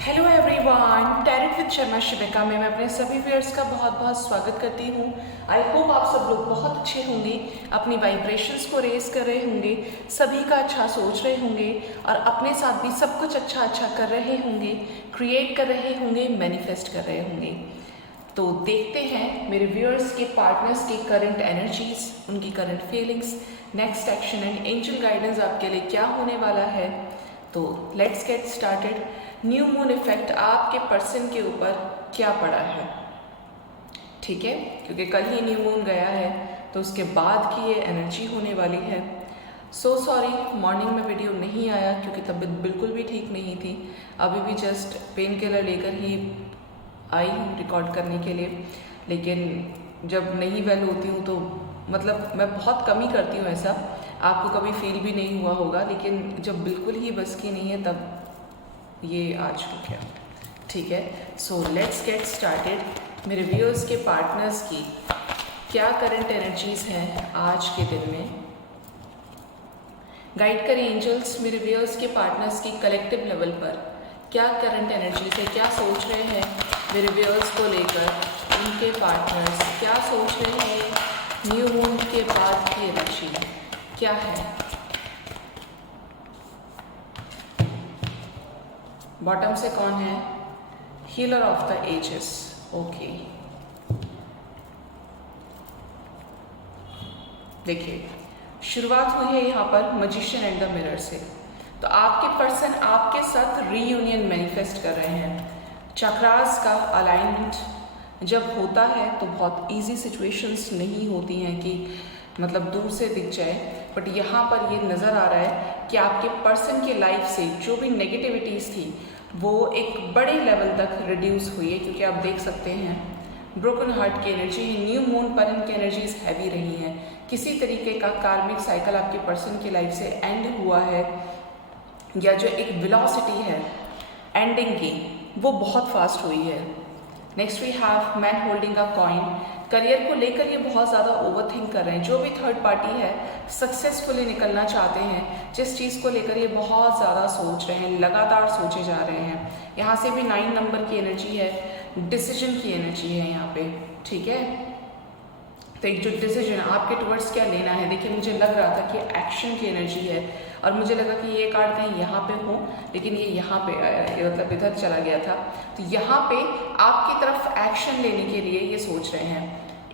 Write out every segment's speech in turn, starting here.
Hello everyone, tarot with Sharma Shivika में मैं अपने सभी व्यूअर्स का बहुत बहुत स्वागत करती हूँ। आई होप आप सब लोग बहुत अच्छे होंगे, अपनी वाइब्रेशंस को रेस कर रहे होंगे, सभी का अच्छा सोच रहे होंगे और अपने साथ भी सब कुछ अच्छा अच्छा कर रहे होंगे, क्रिएट कर रहे होंगे, मैनिफेस्ट कर रहे होंगे। तो देखते हैं मेरे व्यूअर्स के पार्टनर्स की करंट एनर्जीज, उनकी current feelings, next action and angel guidance आपके लिए क्या होने वाला है। तो let's get started. New moon effect आपके पर्सन के ऊपर क्या पड़ा है, ठीक है, क्योंकि कल ही न्यू मून गया है तो उसके बाद की ये एनर्जी होने वाली है। सो सॉरी, मॉर्निंग में वीडियो नहीं आया क्योंकि तबीयत बिल्कुल भी ठीक नहीं थी। अभी भी जस्ट पेन किलर लेकर ही आई हूँ रिकॉर्ड करने के लिए, लेकिन जब नहीं वेल होती हूँ तो मतलब मैं बहुत कम ही करती हूँ ऐसा, आपको कभी फील भी नहीं हुआ होगा, लेकिन जब बिल्कुल ही बस की नहीं है तब ये आज हो गया, ठीक है। So let's get started. मेरे व्यूअर्स के पार्टनर्स की क्या करंट एनर्जीज हैं आज के दिन में, गाइड करें एंजल्स। मेरे व्यूअर्स के पार्टनर्स की कलेक्टिव लेवल पर क्या करंट एनर्जीज है, क्या सोच रहे हैं मेरे व्यूअर्स को लेकर, उनके पार्टनर्स क्या सोच रहे हैं, न्यू मून के बाद की एनर्जी क्या है। बॉटम से कौन है, healer of the ages, okay. देखिए, शुरुआत हुई है यहाँ पर मजिशियन एंड द मिरर से। तो आपके पर्सन आपके साथ रीयूनियन मैनिफेस्ट कर रहे हैं। चक्रास का अलाइनमेंट जब होता है तो बहुत इजी सिचुएशंस नहीं होती हैं कि मतलब दूर से दिख जाए, बट यहाँ पर ये नज़र आ रहा है कि आपके पर्सन की लाइफ से जो भी नेगेटिविटीज़ थी वो एक बड़े लेवल तक रिड्यूस हुई है, क्योंकि आप देख सकते हैं ब्रोकन हार्ट की एनर्जी, न्यू मून पर इनकी एनर्जीज हैवी रही हैं। किसी तरीके का कार्मिक साइकिल आपके पर्सन की लाइफ से एंड हुआ है, या जो एक वेलोसिटी है एंडिंग की वो बहुत फास्ट हुई है। Next we have man holding a coin. Career को लेकर ये बहुत ज़्यादा ओवरथिंक कर रहे हैं। जो भी थर्ड पार्टी है सक्सेसफुली निकलना चाहते हैं, जिस चीज़ को लेकर ये बहुत ज़्यादा सोच रहे हैं, लगातार सोचे जा रहे हैं। यहाँ से भी 9 नंबर की एनर्जी है, डिसीजन की एनर्जी है यहाँ पे, ठीक है। तो एक जो डिसीजन आपके टुवर्ड्स क्या लेना है, देखिए मुझे लग रहा था कि एक्शन की एनर्जी है और मुझे लगा कि ये कार्ड कहीं यहाँ पे हो, लेकिन ये यहाँ पे आया, ये मतलब इधर चला गया था। तो यहाँ पे आपकी तरफ एक्शन लेने के लिए ये सोच रहे हैं।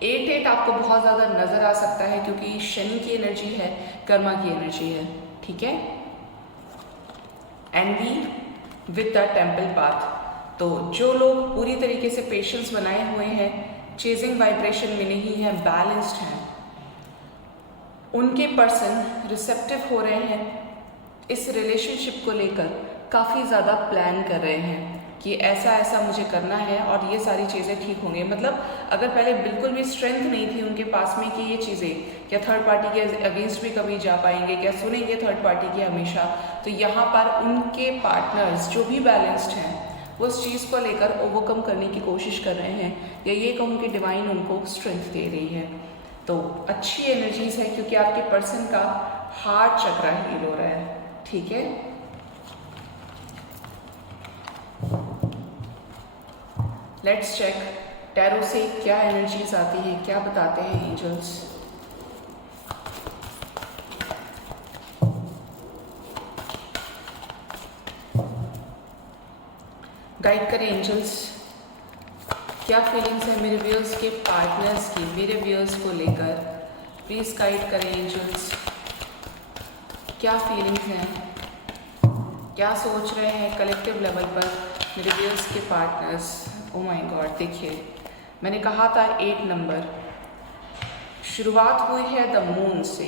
8 आपको बहुत ज़्यादा नज़र आ सकता है क्योंकि शनि की एनर्जी है, कर्मा की एनर्जी है, ठीक है। And we with the temple path. तो जो लोग पूरी तरीके से पेशेंस बनाए हुए हैं, चेजिंग वाइब्रेशन में नहीं है, बैलेंस्ड हैं, उनके पर्सन रिसेप्टिव हो रहे हैं, इस रिलेशनशिप को लेकर काफ़ी ज़्यादा प्लान कर रहे हैं कि ऐसा ऐसा मुझे करना है और ये सारी चीज़ें ठीक होंगे। मतलब अगर पहले बिल्कुल भी स्ट्रेंथ नहीं थी उनके पास में कि ये चीज़ें क्या थर्ड पार्टी के अगेंस्ट भी कभी जा पाएंगे, क्या सुनेंगे थर्ड पार्टी की हमेशा, तो यहाँ पर उनके पार्टनर्स जो भी बैलेंस्ड हैं वो उस चीज़ को लेकर ओवरकम करने की कोशिश कर रहे हैं, या ये कहूँ कि डिवाइन उनको स्ट्रेंथ दे रही है। तो अच्छी एनर्जीज है क्योंकि आपके पर्सन का हार्ट चक्रा हील हो रहा है, ठीक है। लेट्स चेक टैरो से क्या एनर्जीज आती है, क्या बताते हैं एंजल्स। गाइड करें एंजल्स, क्या फीलिंग्स है मेरे व्यूअर्स के पार्टनर्स की मेरे व्यूअर्स को लेकर, प्लीज गाइड करें एंजल्स। क्या फीलिंग्स हैं, क्या सोच रहे हैं कलेक्टिव लेवल पर मेरे व्यूअर्स के पार्टनर्स। ओ माय गॉड, देखिए मैंने कहा था 8 नंबर, शुरुआत हुई है द मून से,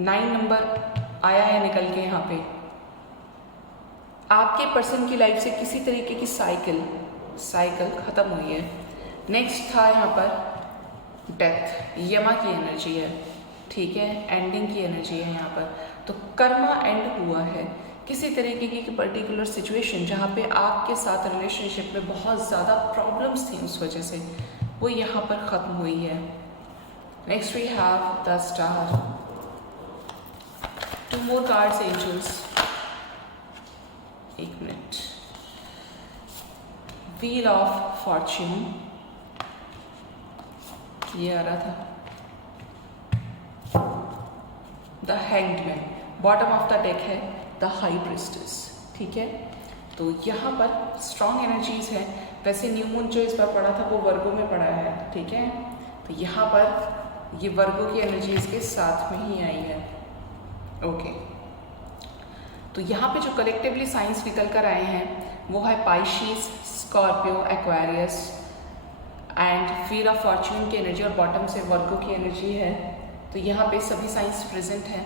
9 नंबर आया है निकल के यहाँ पे। आपके पर्सन की लाइफ से किसी तरीके की साइकिल खत्म हुई है। नेक्स्ट था यहाँ पर डेथ, यमा की एनर्जी है, ठीक है, एंडिंग की एनर्जी है यहाँ पर। तो कर्मा एंड हुआ है, किसी तरीके की पर्टिकुलर सिचुएशन जहाँ पे आपके साथ रिलेशनशिप में बहुत ज़्यादा प्रॉब्लम्स थी उस वजह से, वो यहाँ पर ख़त्म हुई है। Next we have the star, 2 more cards angels। एक मिनट, व्हील ऑफ फॉर्च्यून ये आ रहा था, the hanged man, bottom of the deck है द हाई प्रिस्टेस, ठीक है। तो यहाँ पर स्ट्रॉन्ग एनर्जीज है। वैसे न्यू मून जो इस बार पड़ा था वो वर्गो में पड़ा है, ठीक है। तो यहाँ पर ये वर्गो की एनर्जीज के साथ में ही आई है, ओके। तो यहाँ पे जो कलेक्टिवली साइंस निकल कर आए हैं वो है Pisces, Scorpio, Aquarius and wheel of fortune की एनर्जी और बॉटम से वर्गो की एनर्जी है। तो यहाँ पे सभी साइंस प्रेजेंट हैं।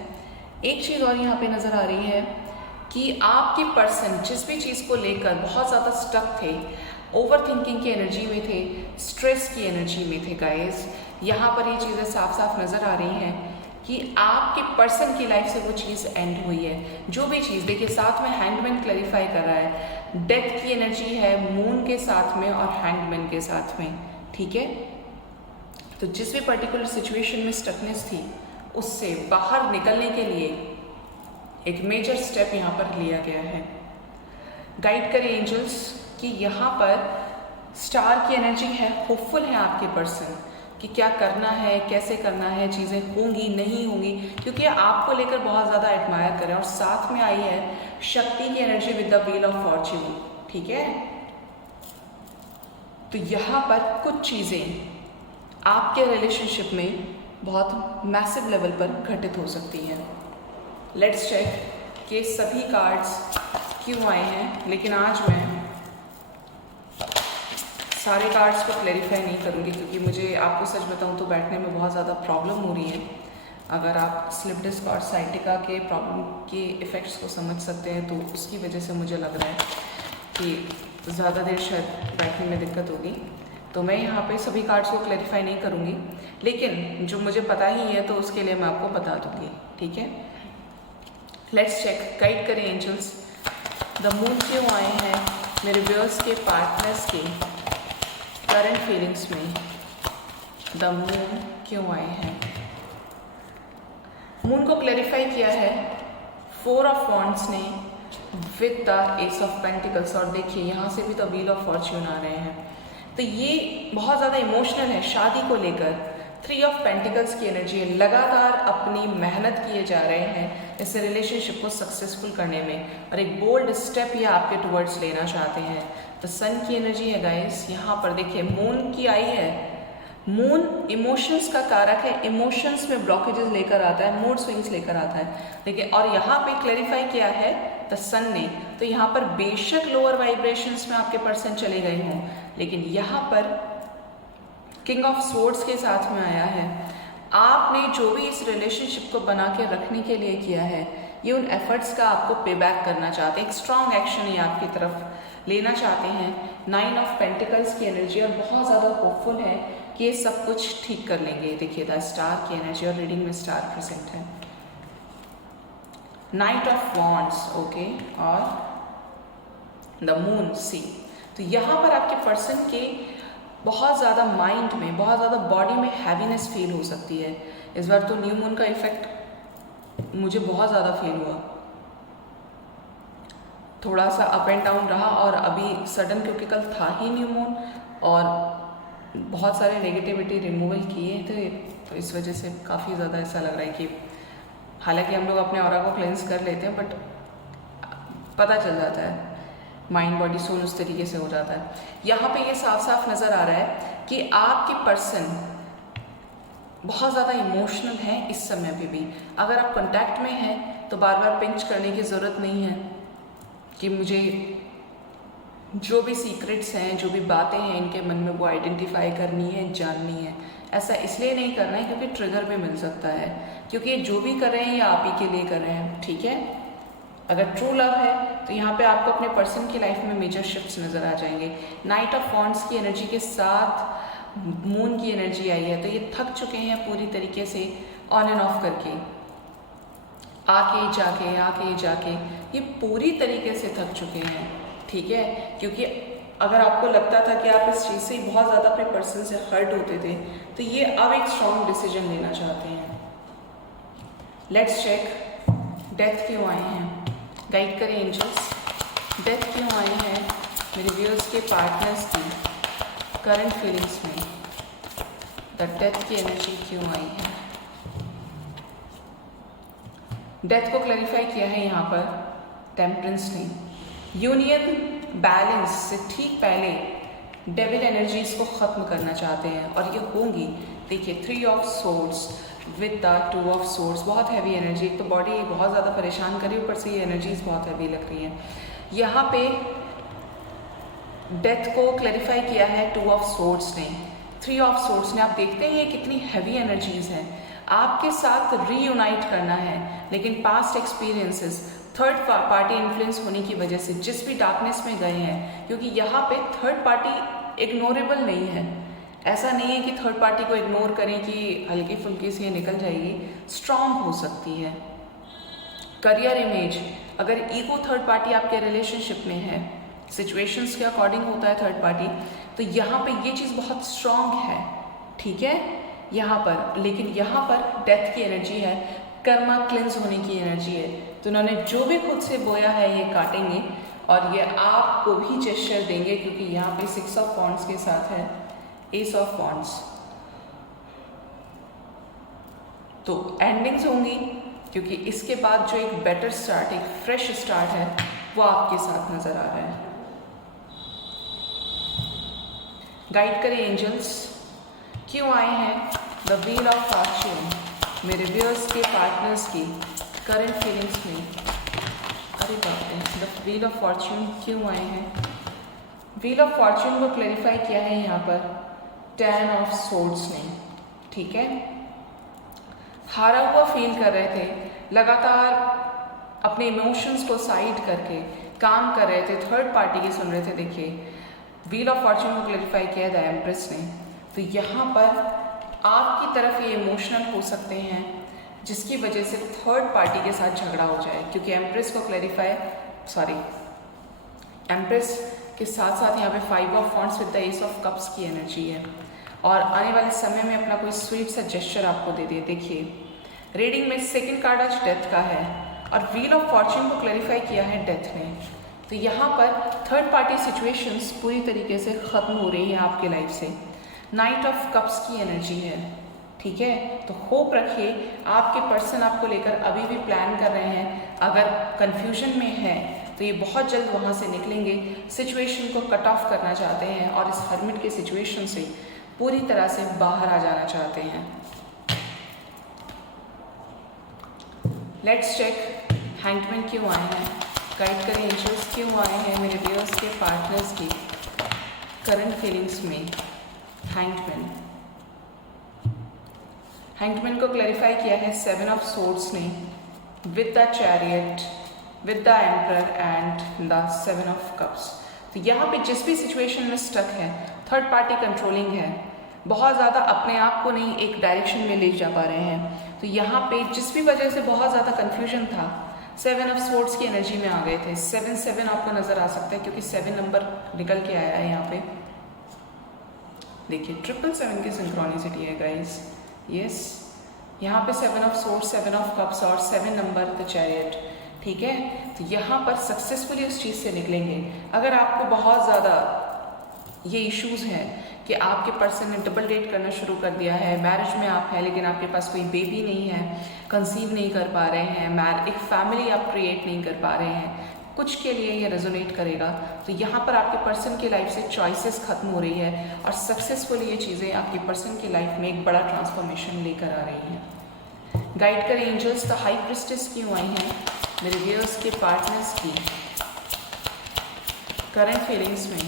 एक चीज़ और यहाँ पे नज़र आ रही है कि आपके पर्सन जिस भी चीज़ को लेकर बहुत ज़्यादा स्टक थे, ओवर थिंकिंग की एनर्जी में थे, स्ट्रेस की एनर्जी में थे गाइस, यहाँ पर ये चीज़ें साफ साफ नज़र आ रही हैं कि आपके पर्सन की लाइफ से वो चीज़ एंड हुई है। जो भी चीज़, देखिए साथ में हैंगमैन क्लैरिफाई कर रहा है, डेथ की एनर्जी है मून के साथ में और हैंगमैन के साथ में, ठीक है। तो जिस भी पर्टिकुलर सिचुएशन में स्टकनेस थी उससे बाहर निकलने के लिए एक मेजर स्टेप यहाँ पर लिया गया है। गाइड करें एंजल्स कि यहाँ पर स्टार की एनर्जी है, होपफुल है आपके पर्सन कि क्या करना है, कैसे करना है, चीज़ें होंगी नहीं होंगी, क्योंकि आपको लेकर बहुत ज़्यादा एडमायर करें। और साथ में आई है शक्ति की energy with the wheel of Fortune, ठीक है। तो यहाँ पर कुछ चीज़ें आपके रिलेशनशिप में बहुत मैसिव लेवल पर घटित हो सकती हैं। लेट्स चेक कि सभी कार्ड्स क्यों आए हैं, लेकिन आज मैं सारे कार्ड्स को क्लैरिफाई नहीं करूँगी क्योंकि मुझे आपको सच बताऊँ तो बैठने में बहुत ज़्यादा प्रॉब्लम हो रही है। अगर आप स्लिप डिस्क और साइटिका के प्रॉब्लम के इफ़ेक्ट्स को समझ सकते हैं तो उसकी वजह से मुझे लग रहा है कि ज़्यादा देर शायद बैठने में दिक्कत होगी। तो मैं यहाँ पे सभी कार्ड्स को क्लैरिफाई नहीं करूँगी, लेकिन जो मुझे पता ही है तो उसके लिए मैं आपको बता दूँगी, ठीक है। लेट्स चेक, गाइड करें एंजल्स, द मून क्यों आए हैं मेरे व्यूअर्स के, पार्टनर्स के करंट फीलिंग्स में, द मून क्यों आए हैं। मून को क्लैरिफाई किया है 4 ऑफ वॉन्ड्स ने with the S of pentacles, और देखिए यहाँ से भी द व्हील ऑफ फॉर्च्यून आ रहे हैं। तो ये बहुत ज़्यादा इमोशनल है शादी को लेकर। 3 ऑफ पेंटिकल्स की एनर्जी है, लगातार अपनी मेहनत किए जा रहे हैं इस रिलेशनशिप को सक्सेसफुल करने में और एक बोल्ड स्टेप ये आपके टुवर्ड्स लेना चाहते हैं। तो सन की एनर्जी है गाइस, यहाँ पर देखिए मून की आई है। मून इमोशंस का कारक है, इमोशंस में ब्लॉकेजेस लेकर आता है, मूड स्विंग्स लेकर आता है, देखिए। और यहाँ पे क्लैरिफाई किया है द सन ने। तो यहाँ पर बेशक लोअर वाइब्रेशंस में आपके पर्सन चले गए हों, लेकिन यहाँ पर किंग ऑफ स्वॉर्ड्स के साथ में आया है। आपने जो भी इस रिलेशनशिप को बना के रखने के लिए किया है, ये उन एफर्ट्स का आपको पे बैक करना चाहते हैं, एक स्ट्रॉन्ग एक्शन ये आपकी तरफ लेना चाहते हैं। 9 ऑफ पेंटिकल्स की एनर्जी और बहुत ज़्यादा होपफुल है कि ये सब कुछ ठीक कर लेंगे। देखिए द स्टार की एनर्जी और रीडिंग में स्टार प्रेजेंट है। नाइट ऑफ वॉन्ड्स, ओके, और द मून सी। तो यहाँ पर आपके पर्सन के बहुत ज़्यादा माइंड में, बहुत ज़्यादा बॉडी में हैवीनेस फील हो सकती है। इस बार तो न्यू मून का इफेक्ट मुझे बहुत ज़्यादा फील हुआ, थोड़ा सा अप एंड डाउन रहा, और अभी सडन क्योंकि कल था ही न्यू मून और बहुत सारे नेगेटिविटी रिमूवल किए थे, तो इस वजह से काफ़ी ज़्यादा ऐसा लग रहा है कि हालांकि हम लोग अपने ऑरा को क्लेंस कर लेते हैं, बट पता चल जाता है माइंड बॉडी सोल उस तरीके से हो जाता है। यहाँ पे ये साफ साफ नज़र आ रहा है कि आपके पर्सन बहुत ज़्यादा इमोशनल है इस समय पे भी। अगर आप कांटेक्ट में हैं तो बार बार पिंच करने की ज़रूरत नहीं है कि मुझे जो भी सीक्रेट्स हैं, जो भी बातें हैं इनके मन में, वो आइडेंटिफाई करनी है, जाननी है। ऐसा इसलिए नहीं करना है क्योंकि ट्रिगर भी मिल सकता है, क्योंकि जो भी कर रहे हैं ये आप ही के लिए कर रहे हैं, ठीक है। अगर ट्रू लव है तो यहाँ पे आपको अपने पर्सन की लाइफ में मेजर शिफ्ट्स नज़र आ जाएंगे। नाइट ऑफ वॉन्ड्स की एनर्जी के साथ मून की एनर्जी आई है, तो ये थक चुके हैं पूरी तरीके से ऑन एंड ऑफ करके, आके जाके ये पूरी तरीके से थक चुके हैं, ठीक है। क्योंकि अगर आपको लगता था कि आप इस चीज़ से बहुत ज़्यादा अपने पर्सन से हर्ट होते थे, तो ये अब एक स्ट्रॉन्ग डिसीजन लेना चाहते हैं। लेट्स चेक, डेथ क्यों आए हैं, गाइड करें एंजल्स, डेथ क्यों आई है मेरे व्यूअर्स के पार्टनर्स की करंट फीलिंग्स में, द डेथ की एनर्जी क्यों आई है। डेथ को क्लैरिफाई किया है यहाँ पर टेम्परेंस ने। यूनियन बैलेंस से ठीक पहले डेविल एनर्जीज को ख़त्म करना चाहते हैं और ये होंगी। देखिए 3 of swords with the 2 of swords, बहुत हैवी एनर्जी। एक तो बॉडी बहुत ज़्यादा परेशान कर रही है, ऊपर से ये एनर्जीज बहुत हैवी लग रही हैं। यहाँ पे डेथ को क्लैरिफाई किया है 2 ऑफ सोर्ड्स ने, 3 ऑफ सोर्ड्स ने। आप देखते हैं ये कितनी हैवी एनर्जीज हैं। आपके साथ रीयूनाइट करना है, लेकिन past experiences, third party influence होने की वजह से जिस भी डार्कनेस में गए हैं, क्योंकि यहाँ पे थर्ड पार्टी इग्नोरेबल नहीं है। ऐसा नहीं है कि थर्ड पार्टी को इग्नोर करें कि हल्की फुल्की से निकल जाएगी, स्ट्रांग हो सकती है। करियर इमेज, अगर ईगो थर्ड पार्टी आपके रिलेशनशिप में है, सिचुएशंस के अकॉर्डिंग होता है थर्ड पार्टी, तो यहाँ पे ये चीज़ बहुत स्ट्रांग है, ठीक है यहाँ पर। लेकिन यहाँ पर डेथ की एनर्जी है, कर्मा क्लिंस होने की एनर्जी है। तो उन्होंने जो भी खुद से बोया है ये काटेंगे और ये आपको भी जेस्चर देंगे, क्योंकि यहाँ पे 6 ऑफ वॉन्ड्स के साथ है एस ऑफ वॉन्ड्स। तो एंडिंग्स होंगी, क्योंकि इसके बाद जो एक बेटर स्टार्ट, एक फ्रेश स्टार्ट है, वो आपके साथ नजर आ रहा है। गाइड करें एंजल्स, क्यों आए हैं द व्हील ऑफ फॉर्च्यून मेरे व्यूअर्स के पार्टनर्स की करंट फीलिंग्स में। अरे बाप रे, द व्हील ऑफ फॉर्च्यून क्यों आए हैं। व्हील ऑफ फॉर्च्यून को क्लैरिफाई किया है यहाँ पर 10 ऑफ सोर्ड्स ने, ठीक है। हारा हुआ फील कर रहे थे, लगातार अपने इमोशंस को साइड करके काम कर रहे थे, थर्ड पार्टी की सुन रहे थे। देखिए व्हील ऑफ फॉर्च्यून को क्लैरिफाई किया द एम्प्रेस ने। तो यहाँ पर आपकी तरफ ये इमोशनल हो सकते हैं, जिसकी वजह से थर्ड पार्टी के साथ झगड़ा हो जाए, क्योंकि एम्प्रेस को एम्प्रेस के साथ साथ यहाँ पे 5 of wands with the S of cups की एनर्जी है, और आने वाले समय में अपना कोई स्वीट सा जेस्चर आपको दे दे। देखिए रीडिंग में सेकंड कार्ड आज डेथ का है और व्हील ऑफ फॉर्च्यून को क्लैरिफाई किया है डेथ ने। तो यहाँ पर थर्ड पार्टी सिचुएशंस पूरी तरीके से ख़त्म हो रही है आपके लाइफ से। नाइट ऑफ कप्स की एनर्जी है, ठीक है। तो होप रखिए, आपके पर्सन आपको लेकर अभी भी प्लान कर रहे हैं। अगर कन्फ्यूजन में है तो ये बहुत जल्द वहाँ से निकलेंगे, सिचुएशन को कट ऑफ करना चाहते हैं और इस हर्मिट के सिचुएशन से पूरी तरह से बाहर आ जाना चाहते हैं। लेट्स चेक हैंगमैन क्यों आए हैं। गाइड करें एंजल्स, क्यों आए हैं मेरे व्यूअर्स के पार्टनर्स की करंट फीलिंग्स में। हैंगमैन को क्लैरिफाई किया है 7 ऑफ सोर्ड्स ने with the chariot, with the emperor and the 7 of cups. तो यहाँ पे जिस भी सिचुएशन में स्टक है, थर्ड पार्टी कंट्रोलिंग है, बहुत ज़्यादा अपने आप को नहीं एक डायरेक्शन में ले जा पा रहे हैं। तो यहाँ पे जिस भी वजह से बहुत ज़्यादा कन्फ्यूजन था, 7 ऑफ सोर्ड्स की एनर्जी में आ गए थे। 7 आपको नज़र आ सकता है, क्योंकि 7 नंबर निकल के आया है यहाँ पे। देखिए 777 की सिंक्रोनिसिटी है गाइस। यस, यहाँ पे 7 ऑफ सोर्ड्स, 7 ऑफ कप्स और 7 नंबर द चैरियट, ठीक है। तो यहाँ पर सक्सेसफुली उस चीज़ से निकलेंगे। अगर आपको बहुत ज़्यादा ये इश्यूज़ हैं कि आपके पर्सन ने डबल डेट करना शुरू कर दिया है, मैरिज में आप हैं लेकिन आपके पास कोई बेबी नहीं है, कंसीव नहीं कर पा रहे हैं, एक फैमिली आप क्रिएट नहीं कर पा रहे हैं, कुछ के लिए ये रेजोनेट करेगा। तो यहाँ पर आपके पर्सन की लाइफ से चॉइसेस खत्म हो रही है और सक्सेसफुली ये चीज़ें आपके पर्सन की लाइफ में एक बड़ा ट्रांसफॉर्मेशन लेकर आ रही हैं। गाइड करें एंजल्स, द हाई प्रिस्टेस क्यों आई हैं मेरे व्यूअर्स के पार्टनर्स की करंट फीलिंग्स में।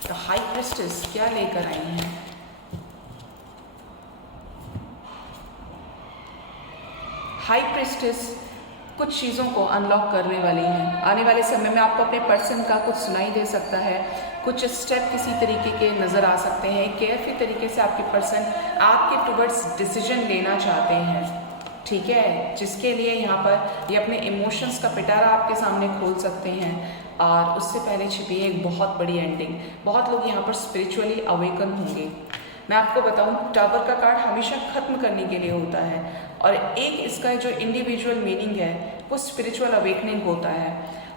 द हाई प्रिस्टेस क्या लेकर आई हैं। हाई प्रिस्टेस कुछ चीज़ों को अनलॉक करने वाली हैं। आने वाले समय में आपको अपने पर्सन का कुछ सुनाई दे सकता है, कुछ स्टेप किसी तरीके के नज़र आ सकते हैं। केयरफुल तरीके से आपके पर्सन आपके टुवर्ड्स डिसीजन लेना चाहते हैं, ठीक है, जिसके लिए यहाँ पर ये अपने इमोशंस का पिटारा आपके सामने खोल सकते हैं और उससे पहले छिपी है एक बहुत बड़ी एंडिंग। बहुत लोग यहाँ पर स्पिरिचुअली अवेकन होंगे। मैं आपको बताऊं, टावर का कार्ड हमेशा ख़त्म करने के लिए होता है और एक इसका जो इंडिविजुअल मीनिंग है वो स्पिरिचुअल अवेकनिंग होता है।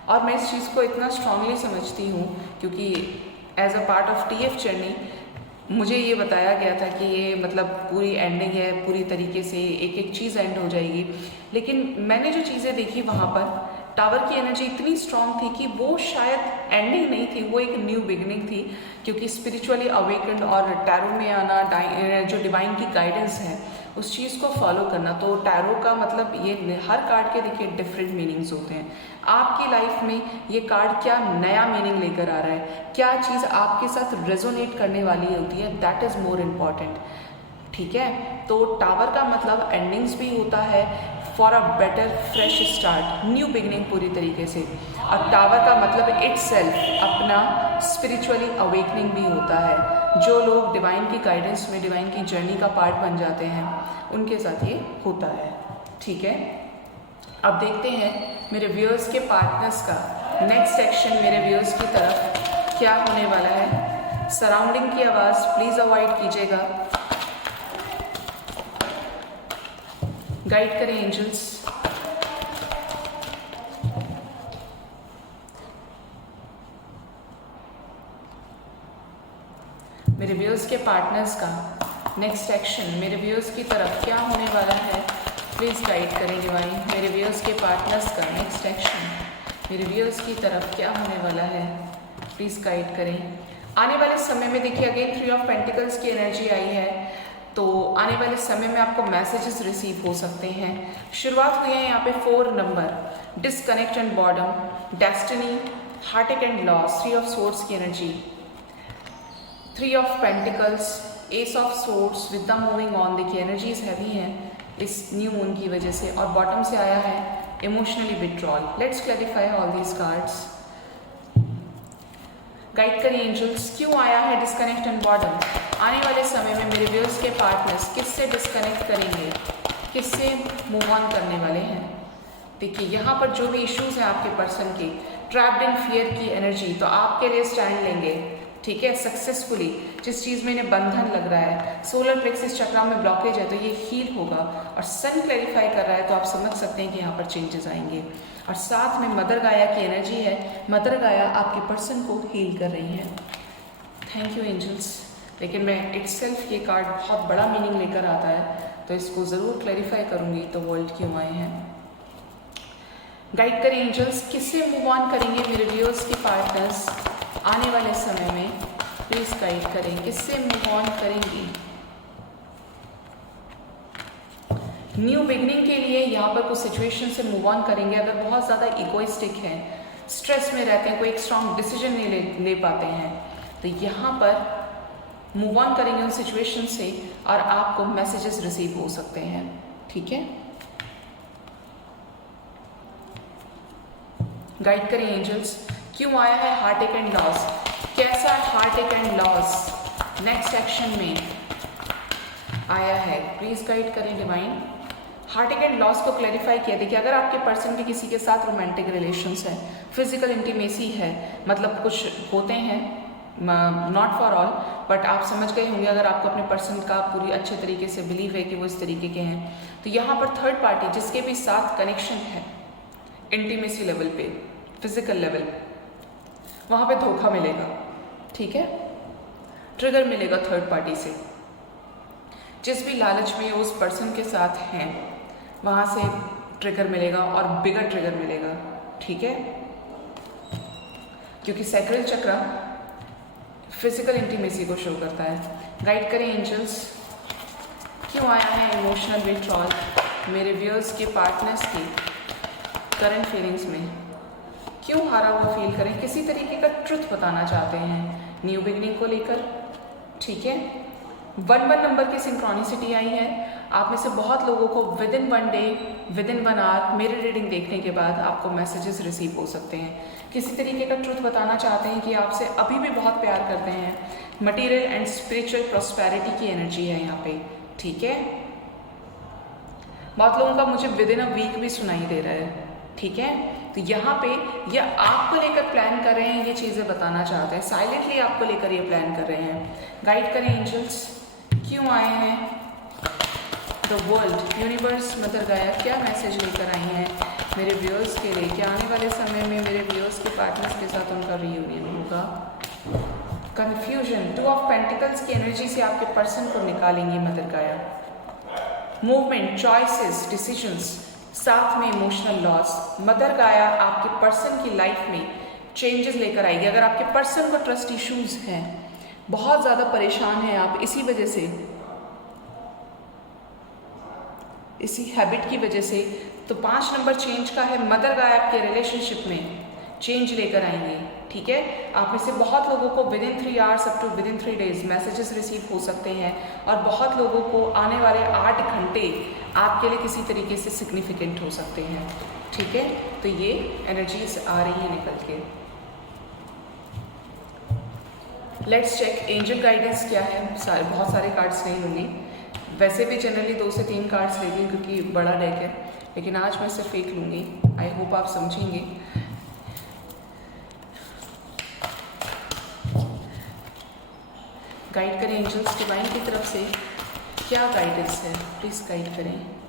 और मैं इस चीज़ को इतना स्ट्रांगली समझती हूँ क्योंकि as a part of TF journey मुझे ये बताया गया था कि ये मतलब पूरी एंडिंग है, पूरी तरीके से एक एक चीज़ एंड हो जाएगी। लेकिन मैंने जो चीज़ें देखी वहाँ पर टावर की एनर्जी इतनी स्ट्रांग थी कि वो शायद एंडिंग नहीं थी, वो एक न्यू बिगनिंग थी। क्योंकि स्पिरिचुअली अवेकेंड और टैरो में आना, जो डिवाइन की गाइडेंस है उस चीज़ को फॉलो करना, तो टैरो का मतलब ये हर कार्ड के देखिए डिफरेंट मीनिंग्स होते हैं। आपकी लाइफ में ये कार्ड क्या नया मीनिंग लेकर आ रहा है, क्या चीज़ आपके साथ रेजोनेट करने वाली होती है, दैट इज़ मोर इम्पॉर्टेंट। ठीक है, तो टावर का मतलब एंडिंग्स भी होता है for a better fresh start, new beginning पूरी तरीके से। और टावर का मतलब इटसेल्फ अपना स्पिरिचुअली अवेकनिंग भी होता है। जो लोग डिवाइन की गाइडेंस में, डिवाइन की जर्नी का पार्ट बन जाते हैं, उनके साथ ये होता है। ठीक है, अब देखते हैं मेरे व्यूअर्स के पार्टनर्स का नेक्स्ट सेक्शन मेरे व्यूअर्स की तरफ क्या होने वाला है। सराउंडिंग की आवाज़ प्लीज़ अवॉइड कीजिएगा। गाइड करें एंजल्स। मेरे व्यूअर्स के पार्टनर्स का नेक्स्ट सेक्शन मेरे व्यूअर्स की तरफ क्या होने वाला है, प्लीज़ गाइड करें डिवाइन। मेरे व्यूअर्स के पार्टनर्स का नेक्स्ट सेक्शन मेरे व्यूअर्स की तरफ क्या होने वाला है, प्लीज़ गाइड करें। आने वाले समय में देखिए अगेन 3 ऑफ पेंटिकल्स की एनर्जी आई है, तो आने वाले समय में आपको मैसेजेस रिसीव हो सकते हैं। शुरुआत हुई है यहाँ पे 4 number, disconnect and boredom, destiny, heartache and loss, 3 of swords की energy, 3 of pentacles, ace of swords with the moving on. देखिए एनर्जीज हैवी हैं इस न्यू मून की वजह से। और बॉटम से आया है emotionally withdrawal. Let's clarify all these cards. Guide करिए एंजल्स, क्यों आया है डिस्कनेक्ट एंड बॉर्डम। आने वाले समय में मेरे व्यूअर्स के पार्टनर्स किससे डिस्कनेक्ट करेंगे, किससे मूव ऑन करने वाले हैं। देखिए यहाँ पर जो भी इश्यूज हैं आपके पर्सन के, ट्रैप्ड इन फियर की एनर्जी, तो आपके लिए स्टैंड लेंगे। ठीक है, सक्सेसफुली जिस चीज़ में इन्हें बंधन लग रहा है, सोलर प्लेक्सिस चक्रा में ब्लॉकेज है, तो ये हील होगा। और सन क्लैरिफाई कर रहा है, तो आप समझ सकते हैं कि यहाँ पर चेंजेस आएंगे। और साथ में मदर गाया की एनर्जी है, मदर गाया आपके पर्सन को हील कर रही है। Thank you angels. लेकिन मैं इटसेल्फ ये कार्ड बहुत बड़ा मीनिंग लेकर आता है, तो इसको ज़रूर क्लैरिफाई करूँगी। तो वर्ल्ड क्यों आए हैं, गाइड करें एंजल्स, किससे मूव ऑन करेंगे मेरे व्यूअर्स के पार्टनर्स आने वाले समय में, प्लीज़ गाइड करें, किससे मूव ऑन करेंगी। न्यू बिगनिंग के लिए यहाँ पर कुछ सिचुएशन से मूव ऑन करेंगे। अगर बहुत ज़्यादा इगोइस्टिक हैं, स्ट्रेस में रहते हैं, कोई एक स्ट्रॉन्ग डिसीजन नहीं ले पाते हैं, तो यहाँ पर मूव ऑन करेंगे उन सिचुएशन से और आपको मैसेजेस रिसीव हो सकते हैं। ठीक है, गाइड करें एंजल्स, क्यों आया है हार्टेक एंड लॉस, कैसा Heartect and loss next section में आया है, प्लीज गाइड करें डिवाइन। हार्टेक एंड लॉस को क्लैरिफाई किया। देखिए अगर आपके पर्सन के किसी के साथ रोमांटिक रिलेशंस है, फिजिकल इंटीमेसी है, मतलब कुछ होते हैं, नॉट फॉर ऑल, बट आप समझ गए होंगे। अगर आपको अपने पर्सन का पूरी अच्छे तरीके से बिलीव है कि वो इस तरीके के हैं, तो यहाँ पर थर्ड पार्टी जिसके भी साथ कनेक्शन है इंटीमेसी लेवल पे, फिजिकल लेवल, वहाँ पे धोखा मिलेगा। ठीक है, ट्रिगर मिलेगा थर्ड पार्टी से। जिस भी लालच में उस पर्सन के साथ हैं, वहाँ से ट्रिगर मिलेगा और बिगर ट्रिगर मिलेगा। ठीक है, क्योंकि सैक्रल चक्र फिजिकल इंटीमेसी को शो करता है। गाइड करें एंजल्स, क्यों आया है इमोशनल विथड्रॉल मेरे व्यूअर्स के पार्टनर्स की करंट फीलिंग्स में, क्यों हारा हुआ फील करें, किसी तरीके का ट्रुथ बताना चाहते हैं न्यू बिगनिंग को लेकर। ठीक है, 1 नंबर की सिंक्रोनिसिटी आई है। आप में से बहुत लोगों को within 1 day, within 1 hour मेरी रीडिंग देखने के बाद आपको मैसेजेस रिसीव हो सकते हैं। किसी तरीके का ट्रुथ बताना चाहते हैं कि आपसे अभी भी बहुत प्यार करते हैं। मटेरियल एंड स्पिरिचुअल प्रॉस्पेरिटी की एनर्जी है यहाँ पे। ठीक है, बहुत लोगों का मुझे विद इन अ वीक भी सुनाई दे रहा है। ठीक है, तो यहाँ पे ये आपको लेकर प्लान कर रहे हैं, ये चीज़ें बताना चाहते हैं, साइलेंटली आपको लेकर ये प्लान कर रहे हैं। गाइड करें एंजल्स, क्यों आए हैं द वर्ल्ड, यूनिवर्स, मदर गाया क्या मैसेज लेकर आई हैं मेरे व्यूअर्स के लिए? क्या आने वाले समय में मेरे व्यूअर्स के पार्टनर्स के साथ उनका रीयूनियन होगा? कन्फ्यूजन, 2 ऑफ पेंटिकल्स की एनर्जी से आपके पर्सन को निकालेंगी मदर गाया। मूवमेंट, चॉइसेस, डिसीजंस, साथ में इमोशनल लॉस। मदर गाया आपके पर्सन की लाइफ में चेंजेस लेकर आएगी। अगर आपके पर्सन को ट्रस्ट इश्यूज हैं, बहुत ज़्यादा परेशान हैं आप इसी वजह से, इसी हैबिट की वजह से, तो 5 नंबर चेंज का है। मदर गाया आपके रिलेशनशिप में चेंज लेकर आएंगे, ठीक है। आप में से बहुत लोगों को within 3 hours up to within 3 days messages receive हो सकते हैं और बहुत लोगों को आने वाले 8 घंटे आपके लिए किसी तरीके से सिग्निफिकेंट हो सकते हैं, ठीक है। तो ये एनर्जीज आ रही है निकल के। लेट्स चेक एंजल गाइडेंस क्या है। बहुत सारे कार्ड्स नहीं लूँगी, वैसे भी जनरली 2 से 3 कार्ड्स लेती हूँ क्योंकि बड़ा डेक है, लेकिन आज मैं सिर्फ एक लूँगी। आई होप आप समझेंगे। गाइड करें एंजल्स, डिवाइन की तरफ से क्या गाइडेंस है, प्लीज़ गाइड करें।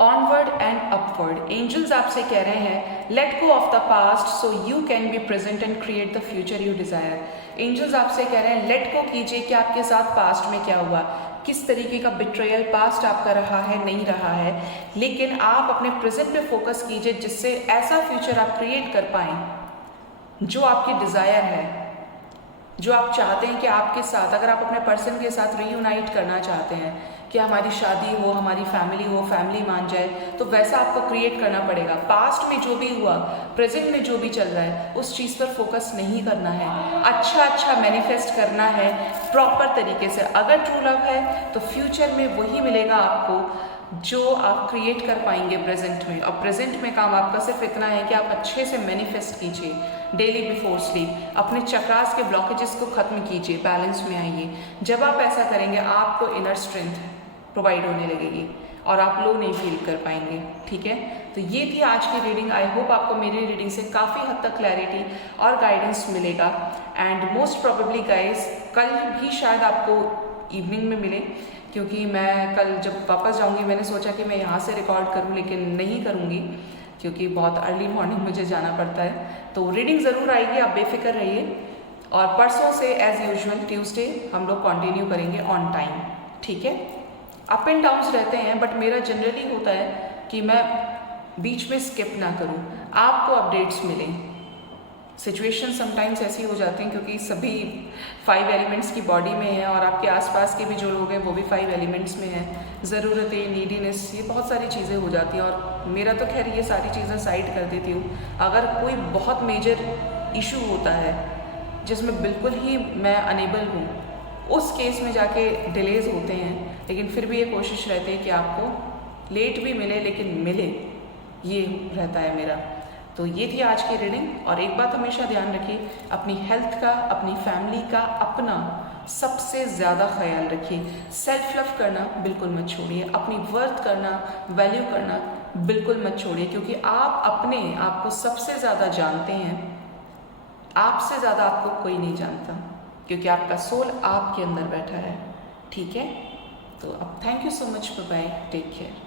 ऑनवर्ड एंड अपवर्ड, एंजल्स आपसे कह रहे हैं let go of the past so you can be present and create the future you desire. Angels आपसे कह रहे हैं लेट गो कीजिए कि आपके साथ पास्ट में क्या हुआ, किस तरीके का बिट्रेयल पास्ट आपका रहा है, नहीं रहा है, लेकिन आप अपने प्रेजेंट पे फोकस कीजिए जिससे ऐसा फ्यूचर आप क्रिएट कर पाएं जो आपकी डिज़ायर है, जो आप चाहते हैं कि आपके साथ, अगर आप अपने पर्सन के साथ रीयूनाइट करना चाहते हैं कि हमारी शादी हो, हमारी फैमिली हो, फैमिली मान जाए, तो वैसा आपको क्रिएट करना पड़ेगा। पास्ट में जो भी हुआ, प्रेजेंट में जो भी चल रहा है, उस चीज़ पर फोकस नहीं करना है, अच्छा मैनिफेस्ट करना है प्रॉपर तरीके से। अगर ट्रू लव है तो फ्यूचर में वही मिलेगा आपको जो आप क्रिएट कर पाएंगे प्रेजेंट में। और प्रेजेंट में काम आपका सिर्फ इतना है कि आप अच्छे से मैनिफेस्ट कीजिए डेली बिफोर स्लीप, अपने चक्रास के ब्लॉकेजेस को खत्म कीजिए, बैलेंस में आइए। जब आप ऐसा करेंगे आपको इनर स्ट्रेंथ प्रोवाइड होने लगेगी और आप लो नहीं फील कर पाएंगे, ठीक है। तो ये थी आज की रीडिंग। आई होप आपको मेरी रीडिंग से काफ़ी हद तक क्लैरिटी और गाइडेंस मिलेगा। एंड मोस्ट प्रोबेबली गाइस कल भी शायद आपको इवनिंग में मिले, क्योंकि मैं कल जब वापस जाऊंगी मैंने सोचा कि मैं यहाँ से रिकॉर्ड करूँ, लेकिन नहीं करूँगी क्योंकि बहुत अर्ली मॉर्निंग मुझे जाना पड़ता है। तो रीडिंग ज़रूर आएगी, आप बेफिक्र रहिए। और परसों से एज़ यूजुअल ट्यूसडे हम लोग कंटिन्यू करेंगे ऑन टाइम, ठीक है। अप एंड डाउन्स रहते हैं, बट मेरा जनरली होता है कि मैं बीच में स्किप ना करूँ, आपको अपडेट्स मिलें। सिचुएशन समटाइम्स ऐसी हो जाती हैं क्योंकि सभी 5 एलिमेंट्स की बॉडी में है और आपके आसपास के भी जो लोग हैं वो भी 5 एलिमेंट्स में हैं। ज़रूरतें, नीडीनेस, ये बहुत सारी चीज़ें हो जाती हैं और मेरा तो खैर ये सारी चीज़ें साइड कर देती हूँ। अगर कोई बहुत मेजर इशू होता है जिसमें बिल्कुल ही मैं अनेबल हूँ, उस केस में जाके डिलेज होते हैं, लेकिन फिर भी ये कोशिश रहती है कि आपको लेट भी मिले लेकिन मिले, ये रहता है मेरा। तो ये थी आज की रीडिंग। और एक बात हमेशा ध्यान रखिए, अपनी हेल्थ का, अपनी फैमिली का, अपना सबसे ज़्यादा ख्याल रखिए। सेल्फ लव करना बिल्कुल मत छोड़िए, अपनी वर्थ करना, वैल्यू करना बिल्कुल मत छोड़िए, क्योंकि आप अपने आप को सबसे ज़्यादा जानते हैं। आपसे ज़्यादा आपको कोई नहीं जानता, क्योंकि आपका सोल आपके अंदर बैठा है, ठीक है। तो अब thank you so much, bye bye, take care.